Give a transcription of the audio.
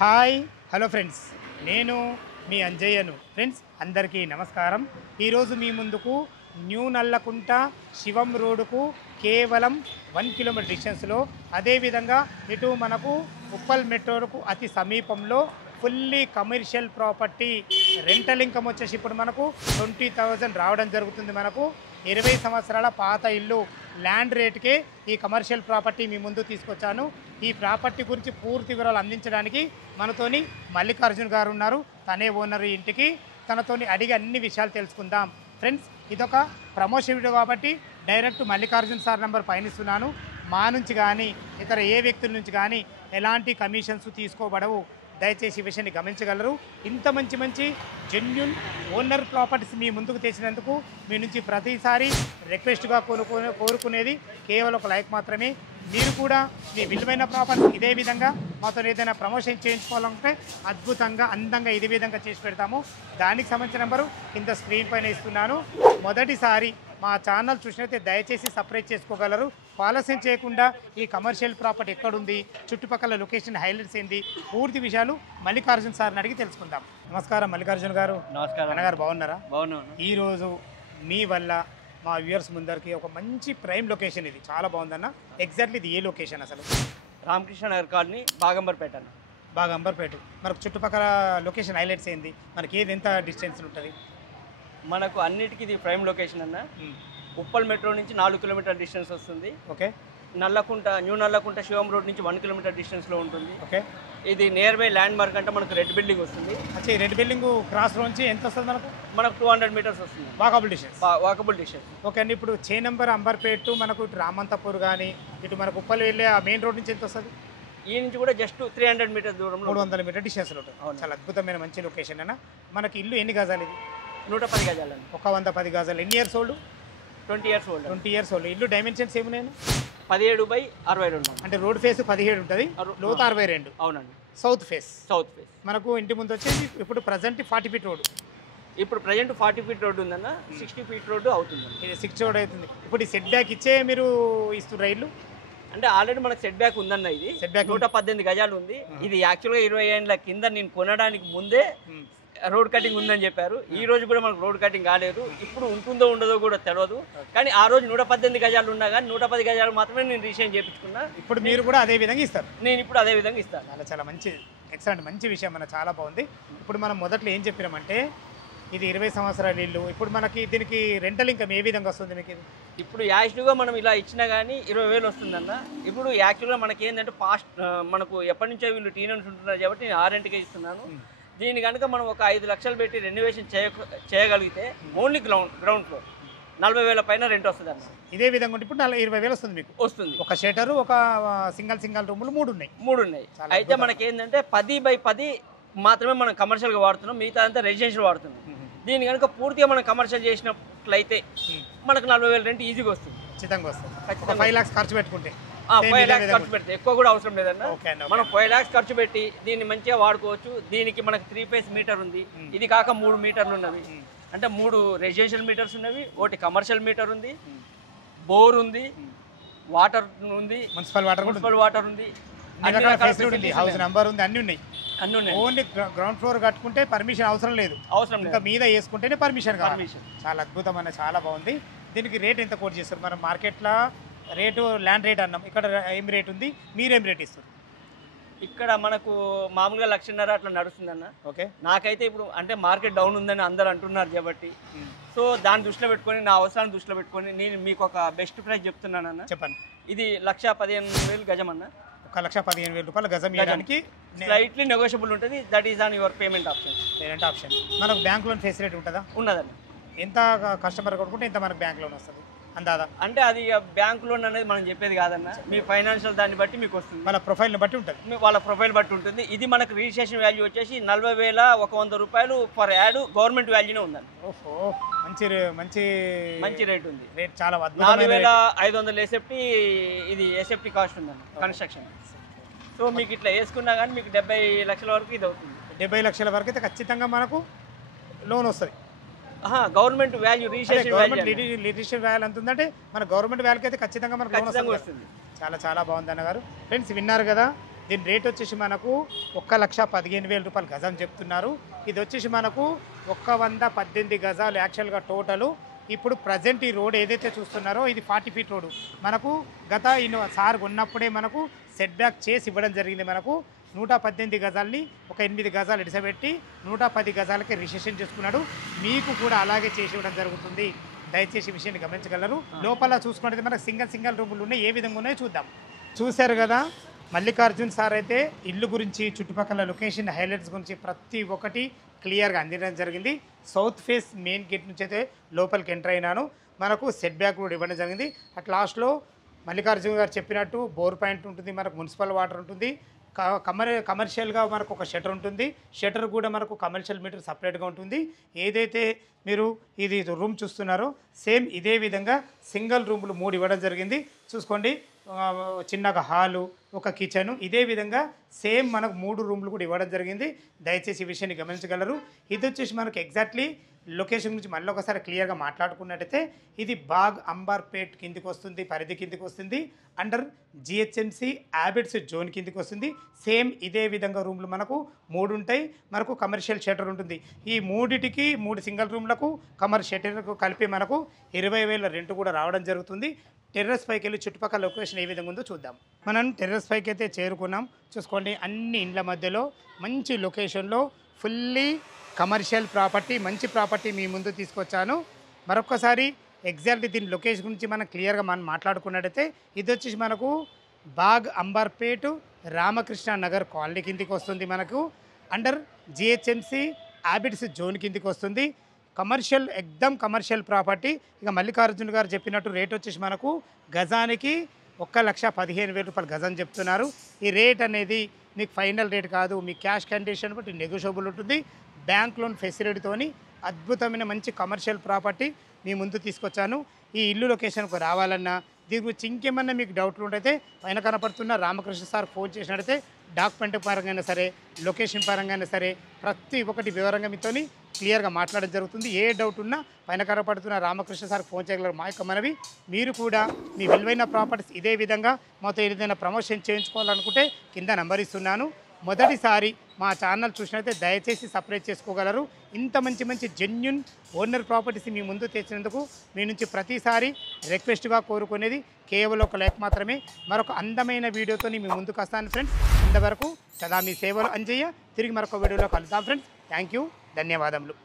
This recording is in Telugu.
హాయ్ హలో ఫ్రెండ్స్, నేను మీ అంజయ్యను. ఫ్రెండ్స్ అందరికీ నమస్కారం. ఈరోజు మీ ముందుకు న్యూ నల్లకుంట శివం రోడ్డుకు కేవలం 1 కిలోమీటర్ డిస్టెన్స్లో, అదేవిధంగా ఇటు మనకు ఉప్పల్ మెట్రోకు అతి సమీపంలో fully commercial property rental income వచ్చేసి ఇప్పుడు మనకు 20,000 రావడం జరుగుతుంది. మనకు 20 సంవత్సరాల పాత ఇల్లు ల్యాండ్ రేట్కే ఈ కమర్షియల్ ప్రాపర్టీ మీ ముందు తీసుకొచ్చాను. ఈ ప్రాపర్టీ గురించి పూర్తి వివరాలు అందించడానికి మనతోని మల్లికార్జున్ గారు ఉన్నారు. తనే ఓనర్ ఇంటికి. తనతోని అడిగి అన్ని విషయాలు తెలుసుకుందాం. ఫ్రెండ్స్, ఇదొక ప్రమోషన్ వీడియో కాబట్టి డైరెక్ట్ మల్లికార్జున్ సార్ నెంబర్ పయనిస్తున్నాను. మా నుంచి కానీ ఇతర ఏ వ్యక్తుల నుంచి కానీ ఎలాంటి కమిషన్స్ తీసుకోబడవు. దయచేసి ఈ విషయాన్ని గమనించగలరు. ఇంత మంచి జెన్యూన్ ఓనర్ ప్రాపర్టీస్ మీ ముందుకు తెచ్చినందుకు మీ నుంచి ప్రతిసారి రిక్వెస్ట్గా కోరుకునేది కేవలం ఒక లైక్ మాత్రమే. మీరు కూడా మీ విలువైన ప్రాపర్టీ ఇదే విధంగా మాతో ఏదైనా ప్రమోషన్ చేయించుకోవాలంటే అద్భుతంగా అందంగా ఇదే విధంగా చేసి పెడతాము. దానికి సంబంధించిన నెంబరు కింద స్క్రీన్ పైన ఇస్తున్నాను. మొదటిసారి మా ఛానల్ చూసినైతే దయచేసి సబ్స్క్రైబ్ చేసుకోగలరు. ఆలస్యం చేయకుండా ఈ కమర్షియల్ ప్రాపర్టీ ఎక్కడుంది, చుట్టుపక్కల లొకేషన్ హైలైట్స్ ఏంది, పూర్తి విషయాలు మల్లికార్జున్ సార్ని అడిగి తెలుసుకుందాం. నమస్కారం మల్లికార్జున్ గారు. నమస్కారం అన్నగారు, బాగున్నారా? బాగున్నాను. ఈరోజు మీ వల్ల మా వ్యూవర్స్ ముందరికి ఒక మంచి ప్రైమ్ లొకేషన్, ఇది చాలా బాగుందన్న. ఎగ్జాక్ట్లీ ఇది ఏ లొకేషన్ అసలు? రామకృష్ణ నగర్ కాలనీ, బాగంబర్పేట అన్న. బాగంబర్పేట. మనకు చుట్టుపక్కల లొకేషన్ హైలైట్స్ ఏంది, మనకి ఏది ఎంత డిస్టెన్స్ ఉంటుంది? మనకు అన్నిటికీ ఇది ప్రైమ్ లొకేషన్ అన్న. ఉప్పల్ మెట్రో నుంచి 4 కిలోమీటర్ డిస్టెన్స్ వస్తుంది. ఓకే. న్యూ నల్లకుంట శివం రోడ్ నుంచి 1 కిలోమీటర్ డిస్టెన్స్లో ఉంటుంది. ఓకే. ఇది నియర్ బై ల్యాండ్ మార్క్ అంటే మనకు రెడ్ బిల్డింగ్ వస్తుంది. అచ్చా, ఈ రెడ్ బిల్డింగ్ క్రాస్ నుంచి ఎంత వస్తుంది మనకు? మనకు 200 మీటర్స్ వస్తుంది. Walkable distance. Walkable distance. Okay అండి. ఇప్పుడు చే నెంబర్ అంబర్పేట మనకు ఇటు రామంతపూర్ కానీ ఇటు మనకు ఉప్పల్ వెళ్ళే ఆ మెయిన్ రోడ్ నుంచి ఎంత వస్తుంది? ఈ నుంచి కూడా జస్ట్ 300 మీటర్స్ దూరంలో, 300 మీటర్ డిస్టెన్స్లో ఉంటుంది. చాలా అద్భుతమైన మంచి లొకేషన్ అన్న. మనకి ఇల్లు ఎన్ని గజాలు ఇది? 110 గజాలండి. 110 గజాలు. ఎన్ని years old? 20 years old. 20 years old. ఇల్లు డైమెన్షన్స్ ఏమున్నాయి? 17/62. అంటే రోడ్ ఫేస్ 17 ఉంటుంది, లోతు 62. అవునండి. South face. South face. మనకు ఇంటి ముందు వచ్చేసి ఇప్పుడు ప్రజెంట్ 40 ఫీట్ రోడ్. ఇప్పుడు ప్రజెంట్ 40 ఫీట్ రోడ్డు ఉందన్న. 60 ఫీట్ రోడ్డు అవుతుంది. ఇది 6 రోడ్ అవుతుంది. ఇప్పుడు ఈ సెట్ బ్యాక్ ఇచ్చే మీరు ఇస్తున్నారు ఇల్లు? అంటే ఆల్రెడీ మనకు సెట్ బ్యాక్ ఉందన్న. ఇది 118 గజాలు ఉంది. ఇది యాక్చువల్గా 20 ఏళ్ళ కింద నేను కొనడానికి ముందే రోడ్ కటింగ్ ఉందని చెప్పారు. ఈ రోజు కూడా మనకు రోడ్ కటింగ్ కాలేదు. ఇప్పుడు ఉంటుందో ఉండదో కూడా తెలియదు. కానీ ఆ రోజు 118 గజాలు ఉన్నా కానీ 110 గజాలు మాత్రమే నేను రిజిస్ట్రేషన్ చేయించుకున్నా. ఇప్పుడు మీరు కూడా అదే విధంగా ఇస్తారు? నేను ఇప్పుడు అదే విధంగా ఇస్తాను. చాలా మంచి ఎక్సలెంట్ మంచి విషయం మన, చాలా బాగుంది. ఇప్పుడు మనం మొదట్లో ఏం చెప్పినామంటే ఇది 20 సంవత్సరాల ఇల్లు. ఇప్పుడు మనకి దీనికి రెంటల్ ఇన్కమ్ ఏ విధంగా వస్తుంది మీకు? ఇప్పుడు యాక్చువల్గా మనం ఇలా ఇచ్చినా కానీ 20,000 వస్తుందన్న. ఇప్పుడు యాక్చువల్గా మనకి ఏంటంటే మనకు ఎప్పటి నుంచో వీళ్ళు టీనెన్స్ ఉంటున్నారు కాబట్టి నేను 6 రెంట్కే ఇస్తున్నాను. దీని కనుక మనం ఒక 5 లక్షలు పెట్టి రెన్యువేషన్ చేయగలిగితే ఓన్లీ గ్రౌండ్ ఫ్లోర్ 40,000 పైన రెంట్ వస్తుంది అన్న. ఇదే విధంగా ఉంటే ఇప్పుడు 20,000 వస్తుంది మీకు. వస్తుంది. ఒక షెటరు, ఒక సింగల్ రూములు 3 ఉన్నాయి. అయితే మనకి ఏంటంటే 10/10 మాత్రమే మనం కమర్షియల్గా వాడుతున్నాం, మిగతా అంతా రెసిడెన్షియల్ వాడుతున్నాం. దీని కనుక పూర్తిగా మనం కమర్షియల్ చేసినట్లయితే మనకు 40,000 రెంట్ ఈజీగా వస్తుంది. ఖచ్చితంగా వస్తుంది. 5 lakhs ఖర్చు పెట్టుకుంటే 5 lakhs ఖర్చు పెడితే ఎక్కువ కూడా అవసరం లేదన్న. మనం 5 lakhs ఖర్చు పెట్టి దీన్ని మంచిగా వాడుకోవచ్చు. దీనికి మనకి 3 ఫేస్ మీటర్ ఉంది. ఇది కాక 3 మీటర్లు ఉన్నవి. అంటే 3 రెసిడెన్షియల్ మీటర్స్ ఉన్నవి, ఒకటి కమర్షియల్ మీటర్ ఉంది, బోర్ ఉంది, వాటర్ ఉంది, మున్సిపల్ వాటర్ ఉంది, హౌస్ నెంబర్ ఉంది, అన్ని ఉన్నాయి. ఓన్లీ గ్రౌండ్ ఫ్లోర్ కట్టుకుంటే పర్మిషన్ అవసరం లేదు. ఇంకా మీద వేసుకుంటేనే పర్మిషన్ కావాలి. చాలా అద్భుతమైన, చాలా బాగుంది. దీనికి రేట్ ఎంత కోట్ చేస్తారు? మనం మార్కెట్లో రేటు ల్యాండ్ రేట్ అన్నాం, ఇక్కడ ఏం రేట్ ఉంది, మీరేం రేట్ ఇస్తారు? ఇక్కడ మనకు మామూలుగా 1,50,000 అట్లా నడుస్తుందన్న. ఓకే. నాకైతే ఇప్పుడు అంటే మార్కెట్ డౌన్ ఉందని అందరు అంటున్నారు కాబట్టి, సో దాన్ని దృష్టిలో పెట్టుకొని, నా అవసరాన్ని దృష్టిలో పెట్టుకొని నేను మీకు ఒక బెస్ట్ ప్రైస్ చెప్తున్నానన్న. చెప్పండి. ఇది 1,15,000 గజం అన్న. 1,15,000 రూపాయలు గజం ఇవ్వడానికి స్లైట్లీ నెగోషియబుల్ ఉంటుంది. That is on your payment option. మనకు బ్యాంక్ లోన్ ఫెసిలిటీ ఉంటుందా? ఉన్నదన్న. ఎంత కస్టమర్ కొనుక్కుంటే ఎంత మనకు బ్యాంక్ లోన్ వస్తుంది అందాదా? అంటే అది బ్యాంక్ లోన్ అనేది మనం చెప్పేది కాదన్న. మీ ఫైనాన్షియల్ దాన్ని బట్టి మీకు వస్తుంది. వాళ్ళ ప్రొఫైల్ని బట్టి ఉంటుంది. వాళ్ళ ప్రొఫైల్ బట్టి ఉంటుంది. ఇది మనకు రిజిస్ట్రేషన్ వాల్యూ వచ్చేసి 40,100 రూపాయలు ఫర్ యాడ్ గవర్నమెంట్ వాల్యూనే ఉందండి. ఓహో, మంచి రేట్ ఉంది. రేట్ చాలా 4,500 ఎస్ఎఫ్టీ. ఇది ఎస్ఎఫ్టీ కాస్ట్ ఉందండి కన్స్ట్రక్షన్. సో మీకు ఇట్లా వేసుకున్నా కానీ మీకు 70 లక్షల వరకు ఇది అవుతుంది. 70 లక్షల వరకు అయితే ఖచ్చితంగా మనకు లోన్ వస్తుంది. గవర్నమెంట్ వాల్యూ రిజిస్ట్రేషన్ వాల్యూ ఎంత ఉందంటే మన గవర్నమెంట్ వాల్యూకి అయితే ఖచ్చితంగా మనకు లోన్ వస్తుంది. చాలా బాగుంది అన్నగారు. ఫ్రెండ్స్ విన్నారు కదా, దీని రేట్ వచ్చేసి మనకు 1,15,000 రూపాయలు గజం చెప్తున్నారు. ఇది వచ్చేసి మనకు 118 గజాలు యాక్చువల్గా టోటలు. ఇప్పుడు ప్రజెంట్ ఈ రోడ్ ఏదైతే చూస్తున్నారో ఇది 40 ఫీట్ రోడ్డు. మనకు గత సార్ ఉన్నప్పుడే మనకు సెట్ బ్యాక్ చేసి ఇవ్వడం జరిగింది. మనకు 118 గజాలని ఒక 8 గజాలు ఇడిసబెట్టి 110 గజాలకి రిజిస్ట్రేషన్ చేసుకున్నాడు. మీకు కూడా అలాగే చేసి ఇవ్వడం జరుగుతుంది. దయచేసి విషయాన్ని గమనించగలరు. లోపల చూసుకుంటే మనకు సింగిల్ రూములు ఉన్నాయి. ఏ విధంగా ఉన్నాయో చూద్దాం. చూశారు కదా, మల్లికార్జున్ సార్ అయితే ఇల్లు గురించి, చుట్టుపక్కల లొకేషన్ హైలైట్స్ గురించి ప్రతి ఒక్కటి క్లియర్గా అందించడం జరిగింది. సౌత్ ఫేస్ మెయిన్ గేట్ నుంచి అయితే లోపలికి ఎంటర్ అయినాను. మనకు సెట్ బ్యాక్ కూడా ఇవ్వడం జరిగింది. అట్ లాస్ట్లో మల్లికార్జున్ గారు చెప్పినట్టు బోర్ పాయింట్ ఉంటుంది, మనకు మున్సిపల్ వాటర్ ఉంటుంది, కమర్షియల్గా మనకు ఒక షటర్ ఉంటుంది. షటర్ కూడా మనకు కమర్షియల్ మీటర్ సపరేట్గా ఉంటుంది. ఏదైతే మీరు ఇది రూమ్ చూస్తున్నారో సేమ్ ఇదే విధంగా సింగిల్ రూములు 3 ఇవ్వడం జరిగింది. చూసుకోండి, చిన్నగా హాలు, ఒక కిచెను, ఇదే విధంగా సేమ్ మనకు 3 రూములు కూడా ఇవ్వడం జరిగింది. దయచేసి ఈ విషయాన్ని గమనించగలరు. ఇది వచ్చేసి మనకు ఎగ్జాక్ట్లీ లొకేషన్ గురించి మళ్ళీ ఒకసారి క్లియర్గా మాట్లాడుకున్నట్టయితే ఇది బాగ్ అంబర్పేట్ కిందికి వస్తుంది, పరిధి కిందికి వస్తుంది. అండర్ జిహెచ్ఎంసి హ్యాబిట్స్ జోన్ కిందికి వస్తుంది. సేమ్ ఇదే విధంగా రూమ్లు మనకు 3 ఉంటాయి. మనకు కమర్షియల్ షటర్ ఉంటుంది. ఈ 3 సింగిల్ రూమ్లకు కమర్షియల్ షటర్కు కలిపి మనకు 20,000 రెంట్ కూడా రావడం జరుగుతుంది. టెర్రస్ పైకి వెళ్ళి చుట్టుపక్కల లొకేషన్ ఏ విధంగా ఉందో చూద్దాం. మనం టెర్రస్ పైకి అయితే చేరుకున్నాం. చూసుకోండి, అన్ని ఇండ్ల మధ్యలో మంచి లొకేషన్లో ఫుల్లీ కమర్షియల్ ప్రాపర్టీ, మంచి ప్రాపర్టీ మీ ముందు తీసుకొచ్చాను. మరొకసారి ఎగ్జాక్ట్ దీని లొకేషన్ గురించి మనం క్లియర్గా మాట్లాడుకున్నట్టయితే ఇది వచ్చేసి మనకు బాగ్ అంబర్పేట్ రామకృష్ణ నగర్ కాలనీ కిందికి వస్తుంది. మనకు అండర్ జిహెచ్ఎంసి హ్యాబిట్స్ జోన్ కిందికి వస్తుంది. కమర్షియల్, ఎక్దమ్ కమర్షియల్ ప్రాపర్టీ. ఇక మల్లికార్జున్ గారు చెప్పినట్టు రేట్ వచ్చేసి మనకు గజానికి 1,15,000 రూపాయలు గజం చెప్తున్నారు. ఈ రేట్ అనేది మీకు ఫైనల్ రేట్ కాదు, మీ క్యాష్ కండిషన్ బట్టి నెగోషియబుల్ ఉంటుంది. బ్యాంక్ లోన్ ఫెసిలిటీతోని అద్భుతమైన మంచి కమర్షియల్ ప్రాపర్టీ మీ ముందు తీసుకొచ్చాను. ఈ ఇల్లు లొకేషన్కు రావాలన్నా, దీని గురించి ఇంకేమన్నా మీకు డౌట్లు ఉంటే పైన కనపడుతున్న రామకృష్ణ సార్ ఫోన్ చేసినట్టయితే డాక్యుమెంట్ పరంగా అయినా సరే, లొకేషన్ పరంగా అయినా సరే ప్రతి ఒక్కటి వివరంగా మీతోని క్లియర్గా మాట్లాడడం జరుగుతుంది. ఏ డౌట్ ఉన్నా పైన కనపడుతున్న రామకృష్ణ సార్కి ఫోన్ చేయగలరు. మా యొక్క మనవి, మీరు కూడా మీ విలువైన ప్రాపర్టీస్ ఇదే విధంగా మాతో ఏదైనా ప్రమోషన్ చేయించుకోవాలనుకుంటే కింద నంబర్ ఇస్తున్నాను. మొదటిసారి మా ఛానల్ చూసినట్లయితే దయచేసి సబ్స్క్రైబ్ చేసుకోగలరు. ఇంత మంచి జెన్యున్ ఓనర్ ప్రాపర్టీస్ మీ ముందు తెచ్చినందుకు మీ నుంచి ప్రతిసారి రిక్వెస్ట్గా కోరుకునేది కేవలం ఒక లైక్ మాత్రమే. మరొక అందమైన వీడియోతో మీ ముందుకు వస్తాను ఫ్రెండ్స్. ఇంతవరకు సదా మీ సేవలు అంజయ్య. తిరిగి మరొక వీడియోలో కలుద్దాం ఫ్రెండ్స్. థ్యాంక్ యూ, ధన్యవాదములు.